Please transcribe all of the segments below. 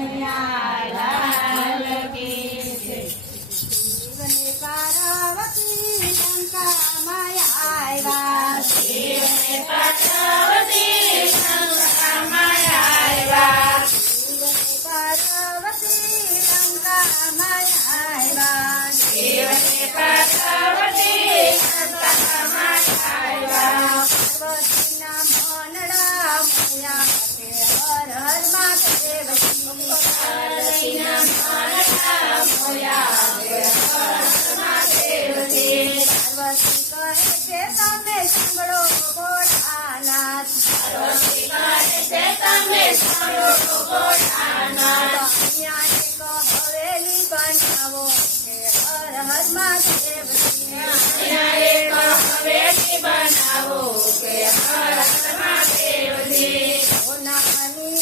કનૈયાલાલ કી જય. શિવને પાર્વતી શંકામાં આવ્યા, શિવને પાર્વતી શંકામાં આવ્યા, શિવને પાર્વતી શંકામાં આવ્યા, શિવને પાર્વતી શંકામાં આવ્યા. પાર્વતીના મનડા મોયા કે હર હર મહાદેવજી, પાર્વતીના માનડા મોયા કે હર મહાદેવજી. પાર્વતી કહે છે તમે સાંભળો ભોળાનાથ, પાર્વતી કહે છે તમે સાંભળો ભોળાનાથ. અહીંયા એક હવેલી બનાવો કે હર હર મહાદેવજી, અહીંયા એક હવેલી બનાવો કે હર મહાદેવજી. સોનાની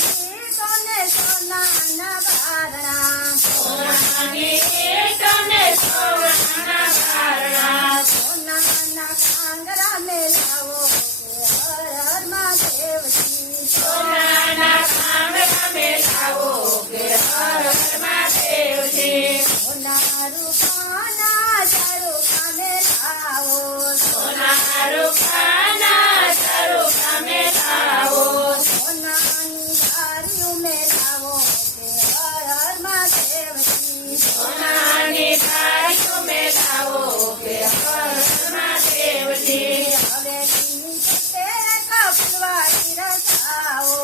તને સોનાના બારણા, સોનાની ઈંટ અને સોનાના બારણા, સોનાના કાંગરા મેલાવો કે હર હર મહાદેવજી, સોનાના કાંગરા મેલાવો કે હર મહાદેવજી. સોના રૂપાના ચારુખા મેલાવો, સોના રૂપાના ચરુખા મેલાવો, સોનાની ધારીઓ મેલાવો કે હર હર મહાદેવજી, સોનાની થાળીઓ મેલાવો કે હર મહાદેવજી. હવેલીની ફતે કપડવાળી રચાવો,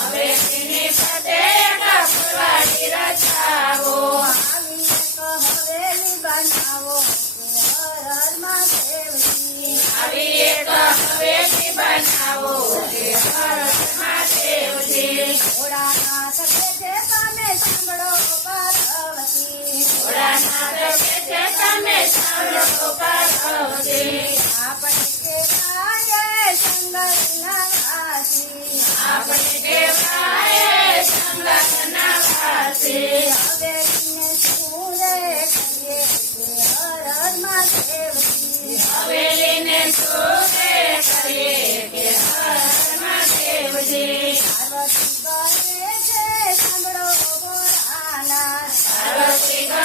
હવેલીની ફતે કપડવાળી રચાવો, આવી એક હવેલી બનાવો કે હર હર મહાદેવજી, આવી એક હવેલી બનાવો કે હર મહાદેવજી. ભોળાનાથ કહે છે તમે સાંભળો પાર્વતી, ભોળાનાથ કહે છે તમે સાંભળો પાર્વતી. આપણે કહેવાય શંકરના વાસી, આપણે કહેવાય સંગતના વાસી. હવેલીને સુરે કરીએ કે હર હર મહાદેવજી, હવેલીને સુરે કરીએ કે હર મહાદેવજી. પાર્વતી કહે છે સાંભળો ભોળાનાથ, પાર્વતી કહે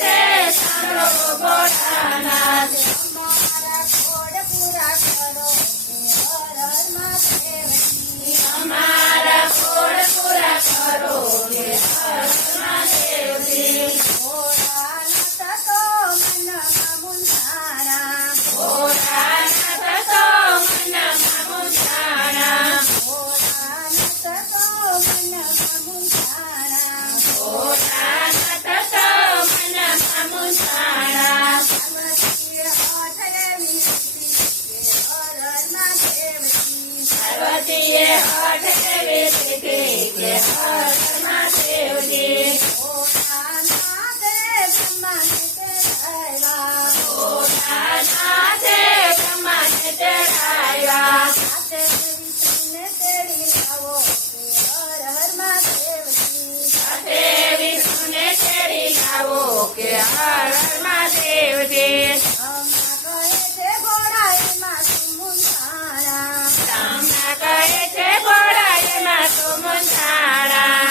છે સાંભળો ભોળાનાથ. અમારા ખોડ પૂરા કરો કે હર હર મહાદેવજી, અમારા ખોડ પૂરા કરો કે હર મહાદેવજી. ભોળાનાથ તો મનમાં મૂંઝાણા, ભોળાનાથ તો મનમાં મૂંઝાણા, ભોળાનાથ તો મનમાં મૂંઝાણા, ભોળાનાથ તો મનમાં મૂંઝાણા. પાર્વતીએ હાથે વિનંતી કે હર હર મહાદેવજી, પાર્વતીએ હઠ એવી લીધી કે હર મહાદેવજી. ભોળાનાથે બ્રહ્માને તેડાવ્યા, ભોળાનાથે બ્રહ્માને તેડાવ્યા, હાથે વિષ્ણુને તેડી લાવો કે હર હર મહાદેવજી, સાથે વિષ્ણુને તેડી લાવો કે હર મહાદેવજી. બ્રહ્મા કહે છે ભોળા એમાં તું મૂંઝાણા, બ્રહ્મા કહે છે ભોળા એમાં તું મૂંઝાણા,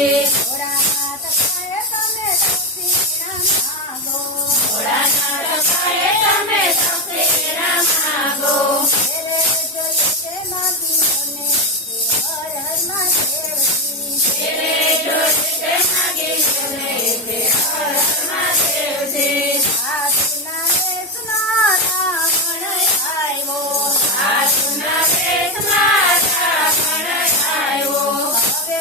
દેવજી ભોળાનાથ કહે તમે દક્ષિણા માંગો ભોળાનાથ કહે તમે દક્ષિણા માંગો ઘેરે જોઈએ તે માગીઓને હર હર મહાદેવજી ઘેરે જોઈએ તે માગીઓને હર હર મહાદેવજી સાધુના વેશમાં રાવણ આવ્યો સાધુના વેશમાં રાવણ આવ્યો હવે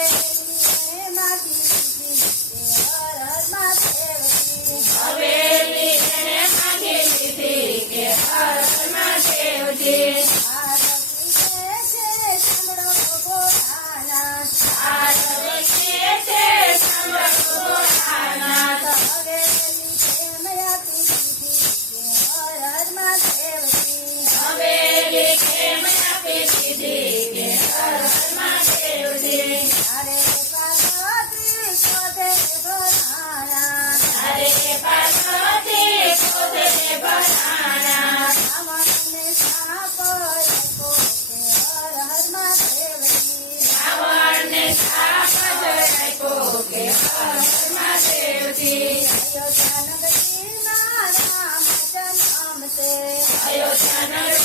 એને માગી દીધી હર હર મહાદેવજી હવેલી એને માગી લીધી કે હર હર મહાદેવજી આરતી છે સાંભળો ભોળાનાથ આરતી છે સાંભળો ભોળાનાથ હવેલી પ્રેમ આપી દીધી કે હર હર મહાદેવજી હવેલી કેમ આપી દીધી કે હર હર મહાદેવજી અરે પાર્વતી શોધે ભોળાનાથ અરે પાર્વતી ખોદે ભરાણા રાવણને શાપ આપ્યો કે હર હર મહાદેવજી રાવણને શાપ જ આપ્યો કે હર હર મહાદેવજી અયોધ્યા નગરીમાં રામ જન્મ છે અયોધ્યા નગર